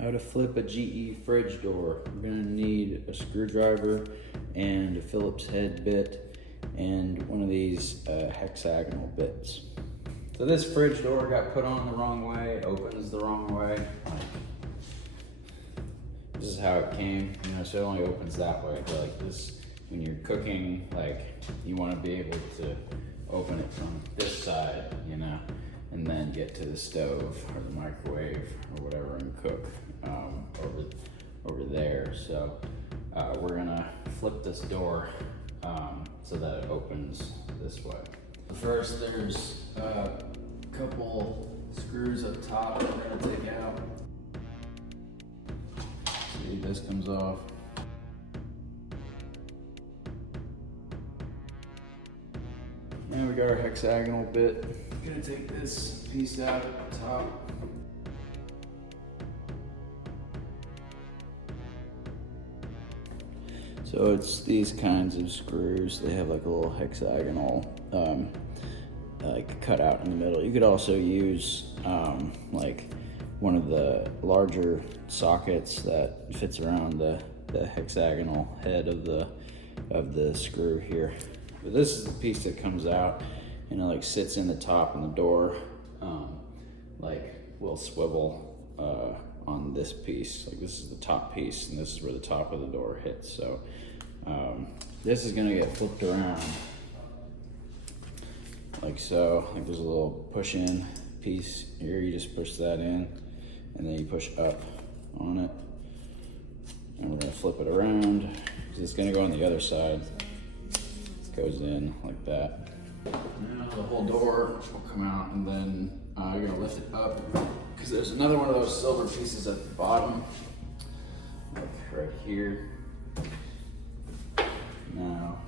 How to flip a GE fridge door. We're gonna need a screwdriver and a Phillips head bit and one of these hexagonal bits. So this fridge door got put on the wrong way, opens the wrong way. This is how it came, so it only opens that way. But like this, when you're cooking, like you wanna be able to open it from this side, and then get to the stove or the microwave or whatever and cook over there. So we're gonna flip this door so that it opens this way. First, there's a couple screws up top that we're gonna take out. See, this comes off. And we got our hexagonal bit. I'm gonna take this piece out at the top. So it's these kinds of screws. They have like a little hexagonal like cut out in the middle. You could also use like one of the larger sockets that fits around the hexagonal head of the screw here. But this is the piece that comes out and it like sits in the top, and the door like will swivel on this piece. Like this is the top piece and this is where the top of the door hits. So this is gonna get flipped around like so. Like there's a little push in piece here, you just push that in and then you push up on it, and we're gonna flip it around because it's gonna go on the other side. It goes in like that. Now the whole door will come out, and then you're gonna lift it up because there's another one of those silver pieces at the bottom, like right here. Now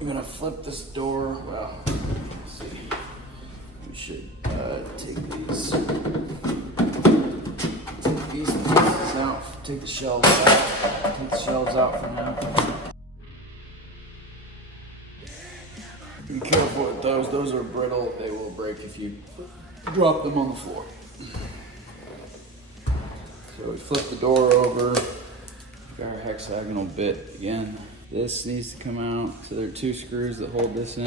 we're gonna flip this door. Well, let's see. We should take these pieces out. Take the shelves out. Take the shelves out for now. Be careful with those. Those are brittle. They will break if you drop them on the floor. So we flip the door over. Got our hexagonal bit again. This needs to come out. So there are two screws that hold this in.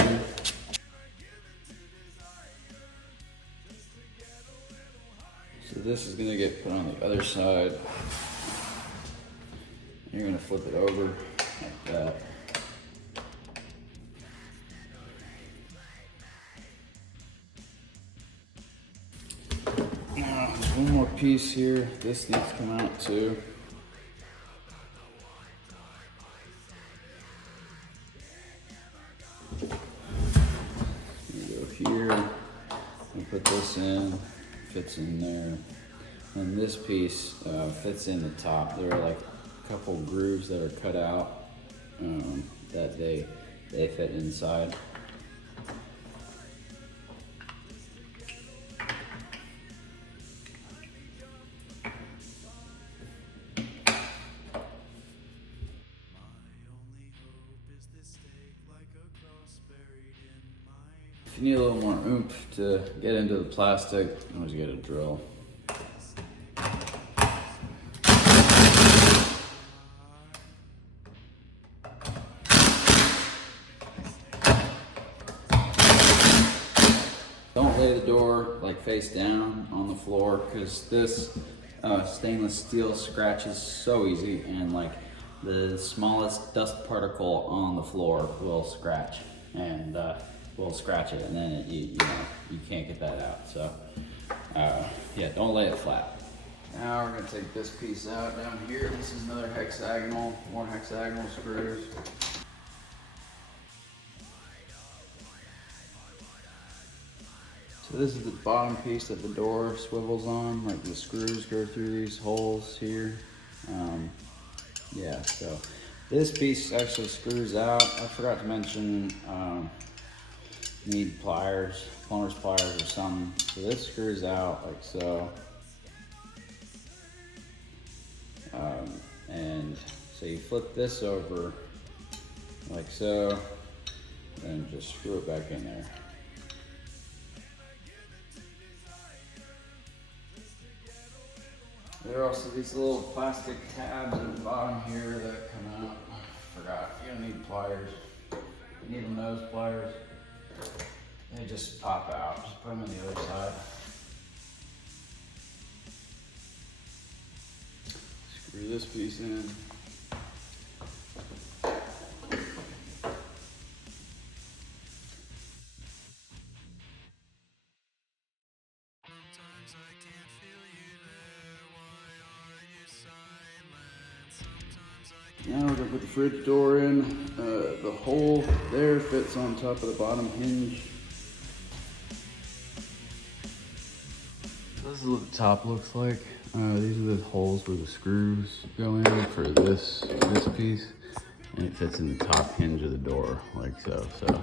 So this is gonna get put on the other side. You're gonna flip it over like that. Now, there's one more piece here. This needs to come out too. You go here, and put this in, fits in there. And this piece fits in the top. There are like a couple grooves that are cut out that they fit inside. If you need a little more oomph to get into the plastic, you always get a drill. Don't lay the door like face down on the floor, because this stainless steel scratches so easy, and like the smallest dust particle on the floor will scratch, and we'll scratch it, and then you can't get that out. So yeah, don't lay it flat. Now we're gonna take this piece out down here. This is another hexagonal, more hexagonal screws. So this is the bottom piece that the door swivels on. Like the screws go through these holes here. Yeah, so this piece actually screws out. I forgot to mention need pliers, plumber's pliers or something. So this screws out like so. And so you flip this over like so, and just screw it back in there. There are also these little plastic tabs at the bottom here that come out. Forgot, you don't need pliers. You need nose pliers. They just pop out. Just put them on the other side. Screw this piece in. Now we're gonna put the fridge door in. The hole there fits on top of the bottom hinge. This is what the top looks like. These are the holes where the screws go in for this piece. And it fits in the top hinge of the door, like so. So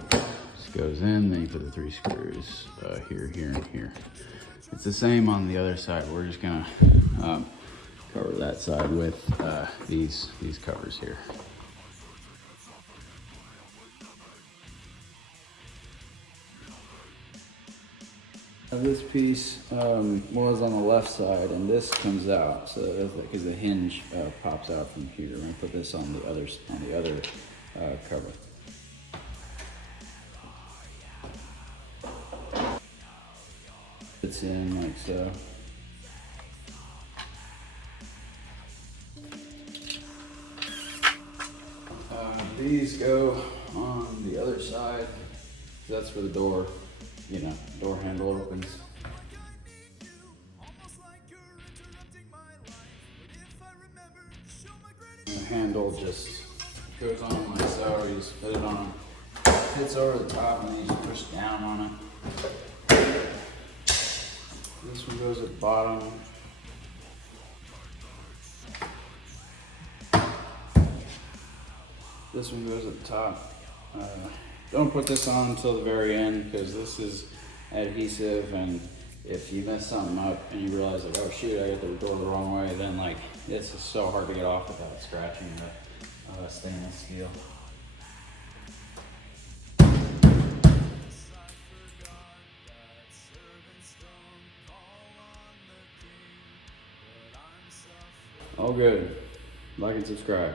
just goes in, then you put the 3 screws here, here, and here. It's the same on the other side. We're just gonna cover that side with these covers here. This piece was on the left side, and this comes out, so because the hinge pops out from here. We're gonna put this on the other cover. It's in like so. These go on the other side. That's where the door, door handle opens. The handle just goes on like so. You just put it on, hits over the top, and then you just push down on it. This one goes at the bottom. This one goes at the top. Don't put this on until the very end because this is adhesive, and if you mess something up and you realize like, oh shoot, I got the door the wrong way, then like it's just so hard to get off without scratching the stainless steel. All good. Like and subscribe.